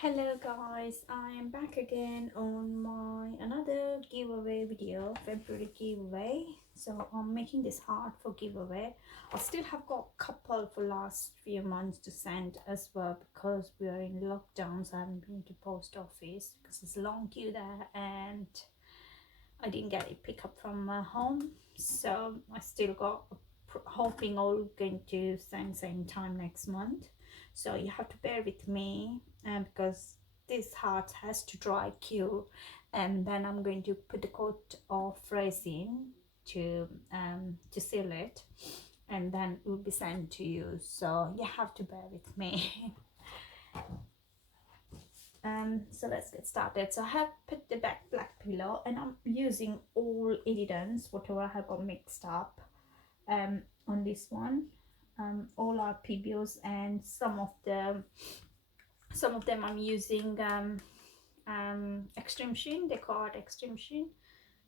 Hello guys, I am back again on my another giveaway video, February giveaway. So I'm making this hard for giveaway. I still have got a couple for last few months to send as well because we are in lockdown, so I haven't been to post office because there's a long queue there and I didn't get it pick up from home. So I still got hoping all going to send same time next month. So you have to bear with me because this heart has to dry cure, and then I'm going to put the coat of resin to seal it, and then it will be sent to you. So you have to bear with me. So let's get started. So I have put the black pillow and I'm using all Iridescent, whatever I have got mixed up on this one. All are Pebeos, and some of them I'm using Extreme Sheen, DecoArt Extreme Sheen.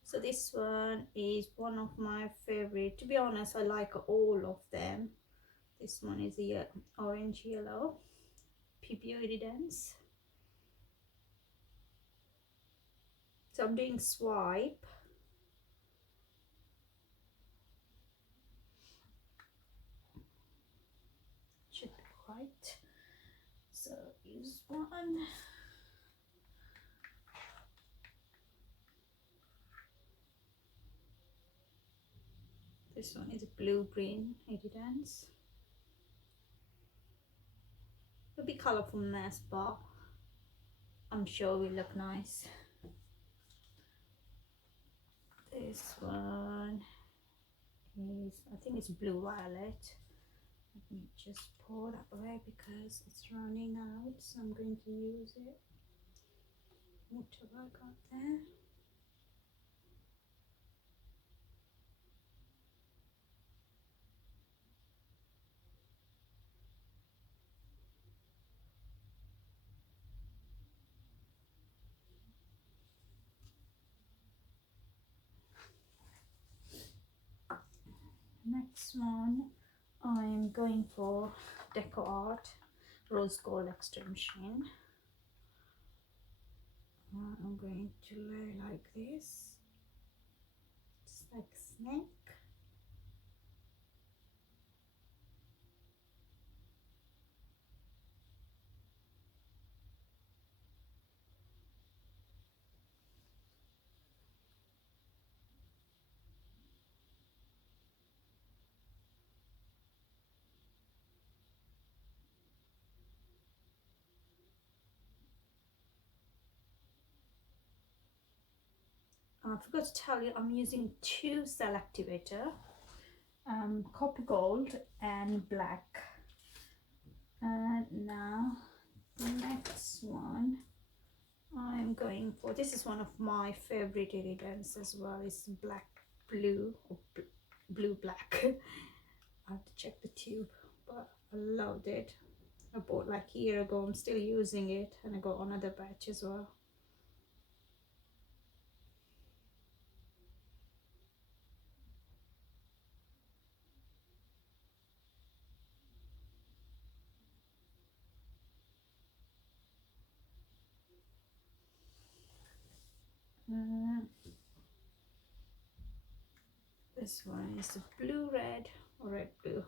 So this one is one of my favorite. To be honest, I like all of them. This one is the orange yellow Pebeo Iridescent. So I'm doing swipe. Should be right. So use one. This one is blue-green Iridescent. It'll be colorfulness, but I'm sure it will look nice. This one is, I think it's blue violet. Let me just pour that away because it's running out, so I'm going to use it. Whatever I got there. Next one, I'm going for DecoArt Rose Gold Extreme Sheen. I'm going to lay like this, just like a snake. I forgot to tell you, I'm using two cell activator, copper gold and black. And now the next one I'm going for, this is one of my favorite iridescents as well, it's black blue or blue black. I have to check the tube, but I loved it. I bought like a year ago, I'm still using it, and I got another batch as well. This one is the blue red or red blue,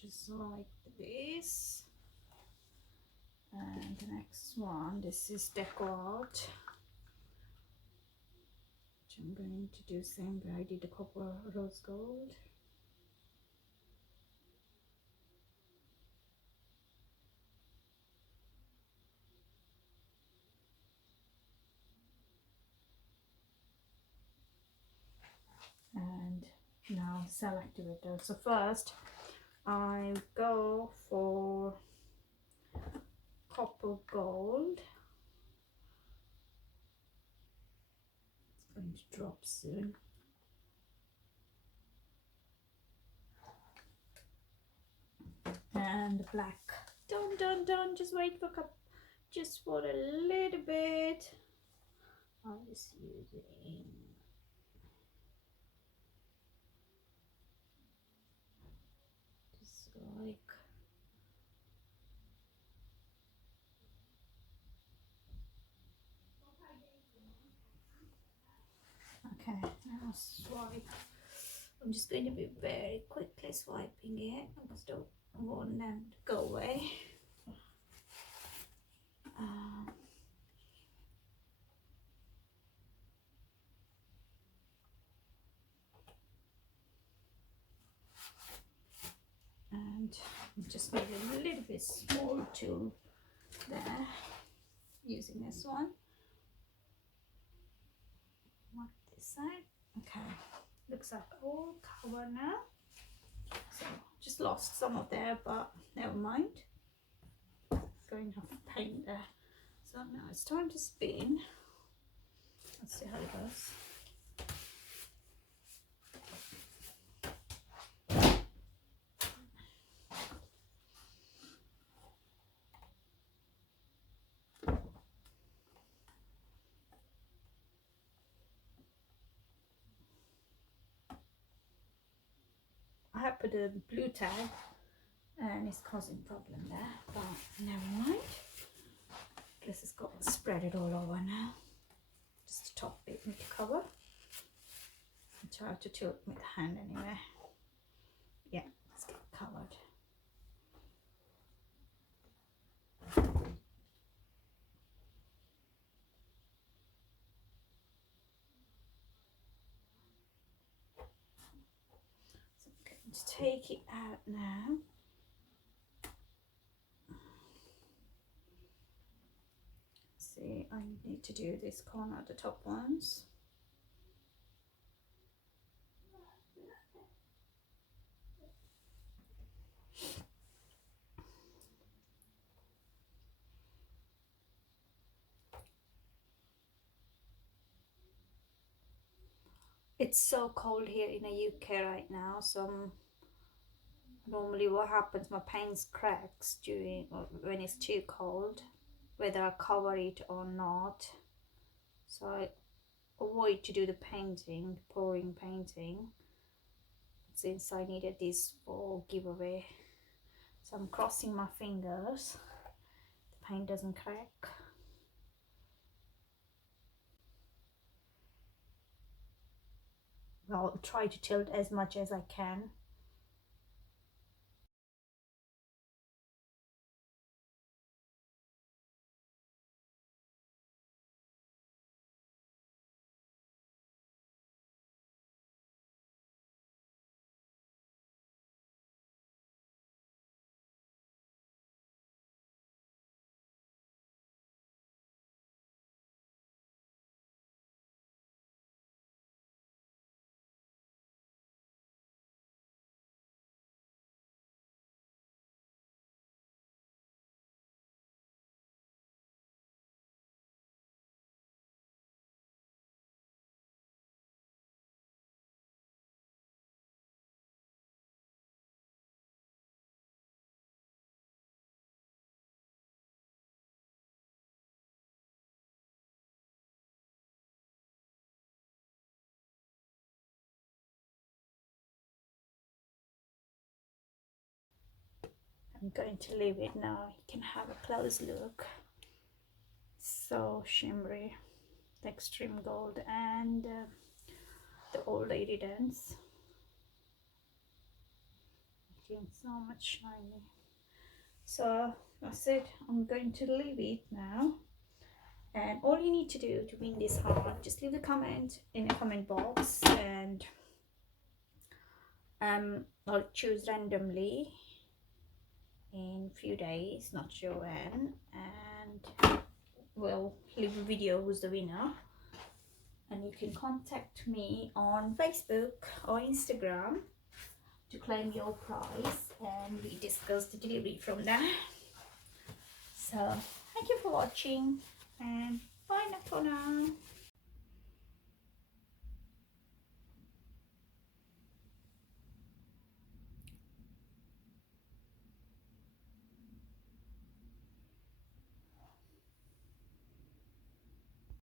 just like this. And the next one, this is DecoArt, which I'm going to do same way I did the copper rose gold. And now cell activator. So first I go for copper gold. It's going to drop soon. And black. Don't just wait for just for a little bit. I'm just using just like swipe. I'm just going to be very quickly swiping it because I don't want them to go away. And just need a little bit small tool there, using this one. Mark this side. Okay, looks like all covered now. So just lost some of there, but never mind. Going to have to paint there. So now it's time to spin. Let's see how it goes. I have put a blue tag and it's causing problem there, but never mind. Guess it's got spread it all over now. Just the top bit need to cover. I try to tilt with the hand anyway. Yeah, let's get it covered. So I'm going to take it out now. See, I need to do this corner, the top ones. It's so cold here in the UK right now, so normally what happens, my paint cracks during when it's too cold, whether I cover it or not. So I avoid to do the painting, pouring painting, since I needed this for giveaway. So I'm crossing my fingers the paint doesn't crack. I'll try to tilt as much as I can. I'm going to leave it now. You can have a close look. So shimmery, the extreme gold and the old Iridescent. Looking so much shiny. So that's it. I'm going to leave it now. And all you need to do to win this heart, just leave a comment in the comment box, and I'll choose randomly in few days, not sure when, and we'll leave a video who's the winner. And you can contact me on Facebook or Instagram to claim your prize, and we discuss the delivery from there. So thank you for watching, and bye now for now.